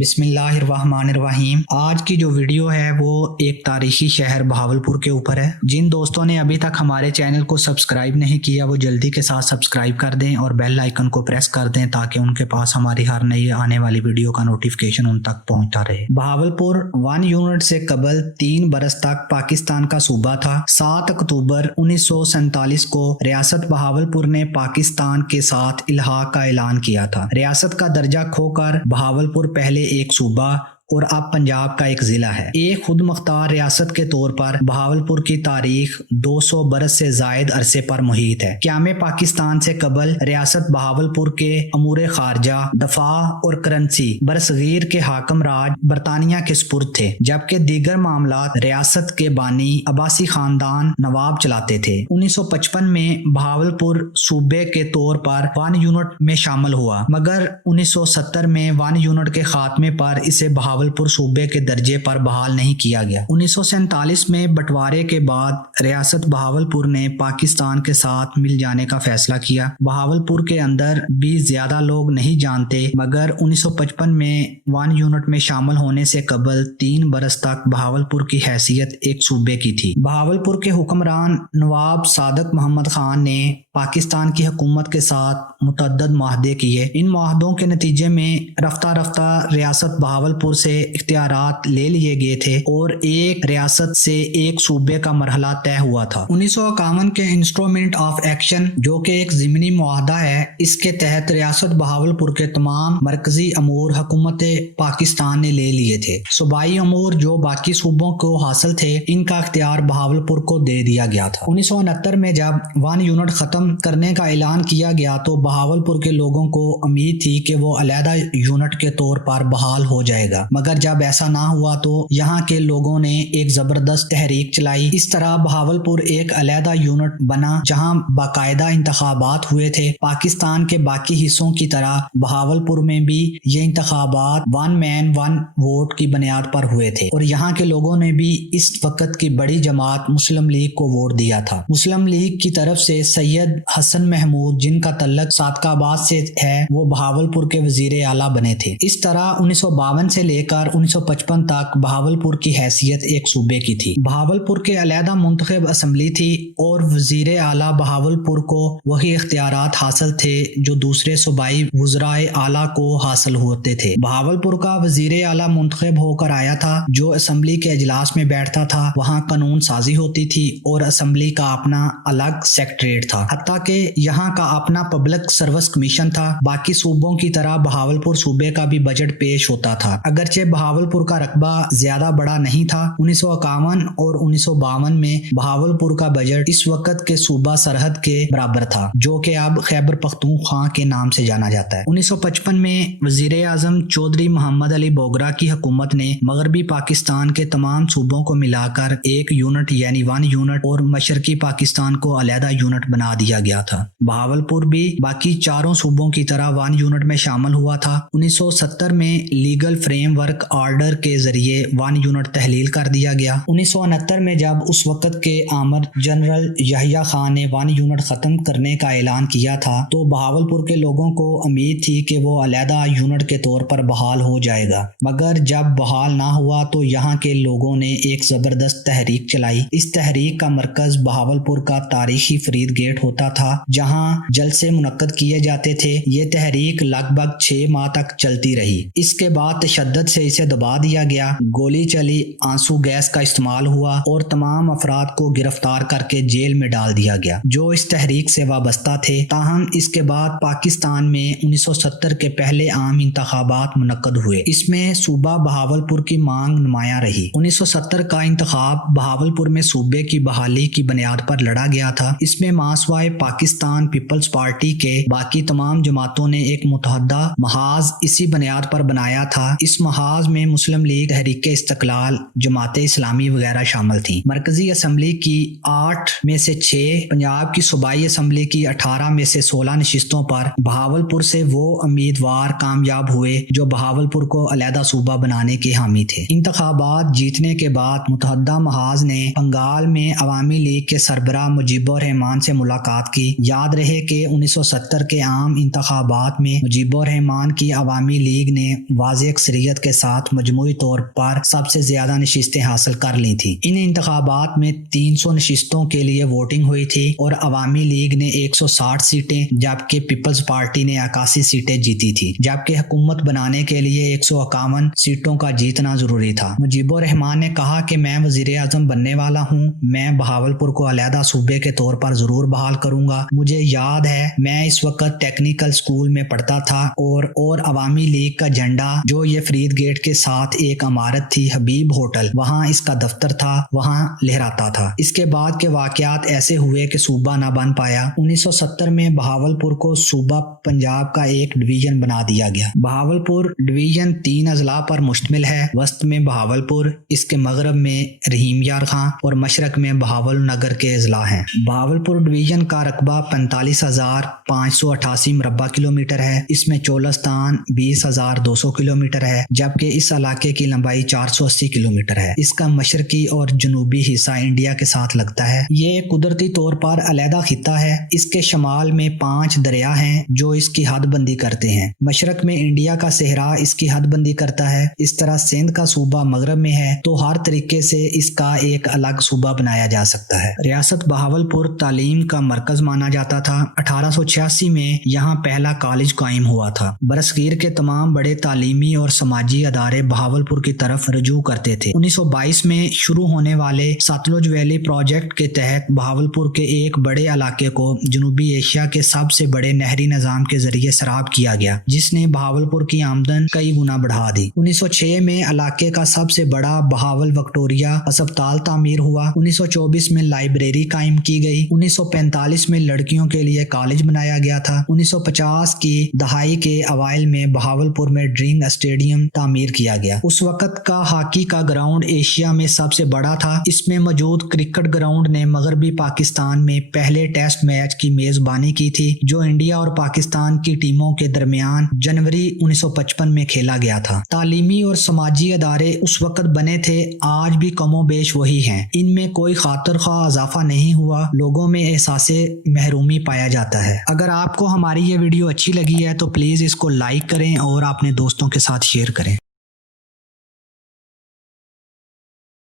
بسم اللہ الرحمن الرحیم۔ آج کی جو ویڈیو ہے وہ ایک تاریخی شہر بہاولپور کے اوپر ہے۔ جن دوستوں نے ابھی تک ہمارے چینل کو سبسکرائب نہیں کیا وہ جلدی کے ساتھ سبسکرائب کر دیں اور بیل آئیکن کو پریس کر دیں تاکہ ان کے پاس ہماری ہر نئی آنے والی ویڈیو کا نوٹیفیکیشن ان تک پہنچتا رہے۔ بہاولپور 1 یونٹ سے قبل 3 برس تک پاکستان کا صوبہ تھا۔ 7 اکتوبر 1947 کو ریاست بہاولپور نے پاکستان کے ساتھ الحاق کا اعلان کیا تھا۔ ریاست کا درجہ کھو کر بہاولپور پہلے ایک صوبہ اور اب پنجاب کا ایک ضلع ہے۔ ایک خود مختار ریاست کے طور پر بہاولپور کی تاریخ 200 برس سے زائد عرصے پر محیط ہے۔ قیام پاکستان سے قبل ریاست بہاولپور کے امور خارجہ، دفاع اور کرنسی برصغیر کے حاکم راج برطانیہ کے سپرد تھے، جبکہ دیگر معاملات ریاست کے بانی عباسی خاندان نواب چلاتے تھے۔ 1955 میں بہاولپور صوبے کے طور پر 1 یونٹ میں شامل ہوا، مگر 1970 میں 1 یونٹ کے خاتمے پر اسے بہاولپور صوبے کے درجے پر بحال نہیں کیا گیا۔ 1947 میں بٹوارے کے بعد ریاست بہاولپور نے پاکستان کے ساتھ مل جانے کا فیصلہ کیا۔ بہاولپور کے اندر بھی زیادہ لوگ نہیں جانتے، مگر 1955 میں 1 یونٹ میں شامل ہونے سے قبل 3 برس تک بہاولپور کی حیثیت ایک صوبے کی تھی۔ بہاولپور کے حکمران نواب صادق محمد خان نے پاکستان کی حکومت کے ساتھ متعدد معاہدے کیے۔ ان معاہدوں کے نتیجے میں رفتہ رفتہ ریاست بہاولپور سے اختیارات لے لیے گئے تھے اور ایک ریاست سے ایک صوبے کا مرحلہ طے ہوا تھا۔ 1951 کے انسٹرومنٹ آف ایکشن، جو کہ ایک ضمنی معاہدہ ہے، اس کے تحت ریاست بہاولپور کے تمام مرکزی امور حکومت پاکستان نے لے لیے تھے۔ صوبائی امور جو باقی صوبوں کو حاصل تھے، ان کا اختیار بہاولپور کو دے دیا گیا تھا۔ 1969 میں جب 1 یونٹ ختم کرنے کا اعلان کیا گیا تو بہاولپور کے لوگوں کو امید تھی کہ وہ علیحدہ یونٹ کے طور پر بحال ہو جائے گا، مگر جب ایسا نہ ہوا تو یہاں کے لوگوں نے ایک زبردست تحریک چلائی۔ اس طرح بہاولپور ایک علیحدہ یونٹ بنا جہاں باقاعدہ انتخابات ہوئے تھے۔ پاکستان کے باقی حصوں کی طرح بہاولپور میں بھی یہ انتخابات 1 مین 1 ووٹ کی بنیاد پر ہوئے تھے اور یہاں کے لوگوں نے بھی اس وقت کی بڑی جماعت مسلم لیگ کو ووٹ دیا تھا۔ مسلم لیگ کی طرف سے سید حسن محمود، جن کا تعلق صادق آباد سے ہے، وہ بہاولپور کے وزیر اعلیٰ بنے تھے۔ اس طرح 1952 سے لے کر 1955 تک بہاولپور کی حیثیت ایک صوبے کی تھی۔ بہاولپور کے علیحدہ منتخب اسمبلی تھی اور وزیر اعلیٰ بہاولپور کو وہی اختیارات حاصل تھے جو دوسرے صوبائی وزرائے اعلیٰ کو حاصل ہوتے تھے۔ بہاولپور کا وزیر اعلیٰ منتخب ہو کر آیا تھا، جو اسمبلی کے اجلاس میں بیٹھتا تھا، وہاں قانون سازی ہوتی تھی اور اسمبلی کا اپنا الگ سیکریٹریٹ تھا، حتیٰ کہ یہاں کا اپنا پبلک سروس کمیشن تھا۔ باقی صوبوں کی طرح بہاولپور صوبے کا بھی بجٹ پیش ہوتا تھا، اگرچہ بہاولپور کا رقبہ زیادہ بڑا نہیں تھا۔ 1951 اور 1952 میں بہاولپور کا بجٹ اس وقت کے صوبہ سرحد کے برابر تھا، جو کہ اب خیبر پختونخوا کے نام سے جانا جاتا ہے۔ 1955 میں وزیر اعظم چودھری محمد علی بوگرا کی حکومت نے مغربی پاکستان کے تمام صوبوں کو ملا کر ایک یونٹ یعنی 1 یونٹ اور مشرقی پاکستان کو علیحدہ یونٹ بنا دیا گیا تھا۔ بہاولپور بھی باقی 4 صوبوں کی طرح 1 یونٹ میں شامل ہوا تھا۔ 1970 میں لیگل فریم ورک آرڈر کے ذریعے 1 یونٹ تحلیل کر دیا گیا۔ 1969 میں جب اس وقت کے آمر جنرل یحییٰ خان نے 1 یونٹ ختم کرنے کا اعلان کیا تھا تو بہاولپور کے لوگوں کو امید تھی کہ وہ علیحدہ یونٹ کے طور پر بحال ہو جائے گا، مگر جب بحال نہ ہوا تو یہاں کے لوگوں نے ایک زبردست تحریک چلائی۔ اس تحریک کا مرکز بہاولپور کا تاریخی فرید گیٹ ہوتا تھا، جہاں جلسے منعقد کیے جاتے تھے۔ یہ تحریک لگ بھگ 6 ماہ تک چلتی رہی۔ اس کے بعد تشدد سے اسے دبا دیا گیا، گولی چلی، آنسو گیس کا استعمال ہوا اور تمام افراد کو گرفتار کر کے جیل میں ڈال دیا گیا جو اس تحریک سے وابستہ تھے۔ تاہم اس کے بعد پاکستان میں 1970 کے پہلے عام انتخابات منعقد ہوئے۔ اس میں صوبہ بہاولپور کی مانگ نمایاں رہی۔ 1970 کا انتخاب بہاولپور میں صوبے کی بحالی کی بنیاد پر لڑا گیا تھا۔ اس میں ماسوائے پاکستان پیپلز پارٹی کے باقی تمام جماعتوں نے ایک متحدہ محاذ اسی بنیاد پر بنایا تھا۔ اس محاذ میں مسلم لیگ، تحریک استقلال، جماعت اسلامی وغیرہ شامل تھیں۔ مرکزی اسمبلی کی 8 میں سے 6، پنجاب کی صوبائی اسمبلی کی 18 میں سے 16 نشستوں پر بہاولپور سے وہ امیدوار کامیاب ہوئے جو بہاولپور کو علیحدہ صوبہ بنانے کے حامی تھے۔ انتخابات جیتنے کے بعد متحدہ محاذ نے بنگال میں عوامی لیگ کے سربراہ مجیب الرحمان سے ملاقات کی۔ یاد رہے کہ 1970 1970 کے عام انتخابات میں مجیب الرحمان کی عوامی لیگ نے واضح اکثریت کے ساتھ مجموعی طور پر سب سے زیادہ نشستیں حاصل کر لی تھیں۔ ان انتخابات میں 300 نشستوں کے لیے ووٹنگ ہوئی تھی اور عوامی لیگ نے 160 سیٹیں جبکہ پیپلز پارٹی نے 81 سیٹیں جیتی تھی، جبکہ حکومت بنانے کے لیے 151 سیٹوں کا جیتنا ضروری تھا۔ مجیب الرحمان نے کہا کہ میں وزیر اعظم بننے والا ہوں، میں بہاولپور کو علیحدہ صوبے کے طور پر ضرور بحال کروں گا۔ مجھے یاد ہے میں اس وقت ٹیکنیکل اسکول میں پڑھتا تھا اور عوامی لیگ کا جھنڈا جو یہ فرید گیٹ کے ساتھ ایک عمارت تھی حبیب ہوٹل، وہاں اس کا دفتر تھا، وہاں لہراتا تھا۔ اس کے بعد کے واقعات ایسے ہوئے کہ صوبہ نہ بن پایا۔ 1970 میں بہاولپور کو صوبہ پنجاب کا ایک ڈویژن بنا دیا گیا۔ بہاولپور ڈویژن 3 اضلاع پر مشتمل ہے، وسط میں بہاولپور، اس کے مغرب میں رحیم یار خان اور مشرق میں بہاول نگر کے اضلاع ہیں۔ بہاولپور ڈویژن کا رقبہ 45,588 مربع کلومیٹر ہے، اس میں چولستان 20,200 کلومیٹر ہے، جبکہ اس علاقے کی لمبائی 480 کلومیٹر ہے۔ اس کا مشرقی اور جنوبی حصہ انڈیا کے ساتھ لگتا ہے۔ یہ قدرتی طور پر علیحدہ خطہ ہے۔ اس کے شمال میں 5 دریا ہیں جو اس کی حد بندی کرتے ہیں۔ مشرق میں انڈیا کا صحرا اس کی حد بندی کرتا ہے۔ اس طرح سندھ کا صوبہ مغرب میں ہے، تو ہر طریقے سے اس کا ایک الگ صوبہ بنایا جا سکتا ہے۔ ریاست بہاولپور تعلیم کا مرکز مانا جاتا تھا۔ 1886 میں یہاں پہلا کالج قائم ہوا تھا۔ برصغیر کے تمام بڑے تعلیمی اور سماجی ادارے بہاولپور کی طرف رجوع کرتے تھے۔ 1922 میں شروع ہونے والے ستلج ویلی پروجیکٹ کے تحت بہاولپور کے ایک بڑے علاقے کو جنوبی ایشیا کے سب سے بڑے نہری نظام کے ذریعے سراب کیا گیا، جس نے بہاولپور کی آمدن کئی گنا بڑھا دی۔ 1906 میں علاقے کا سب سے بڑا بہاول وکٹوریہ ہسپتال تعمیر ہوا۔ 1924 میں لائبریری قائم کی گئی۔ 1945 میں لڑکیوں کے لیے کالج بنایا گیا تھا۔ 1950 کی دہائی کے اوائل میں بہاولپور میں ڈرنگ اسٹیڈیم تعمیر کیا گیا۔ اس وقت کا ہاکی کا گراؤنڈ ایشیا میں سب سے بڑا تھا۔ اس میں موجود کرکٹ گراؤنڈ نے مغربی پاکستان میں پہلے ٹیسٹ میچ کی میزبانی کی تھی، جو انڈیا اور پاکستان کی ٹیموں کے درمیان جنوری 1955 میں کھیلا گیا تھا۔ تعلیمی اور سماجی ادارے اس وقت بنے تھے، آج بھی کم و بیش وہی ہیں۔ ان میں کوئی خاطر خواہ اضافہ نہیں ہوا، لوگوں میں احساس محرومی پایا جاتا ہے۔ اگر آپ کو ہماری یہ ویڈیو اچھی لگی ہے تو پلیز اس کو لائک کریں اور اپنے دوستوں کے ساتھ شیئر کریں۔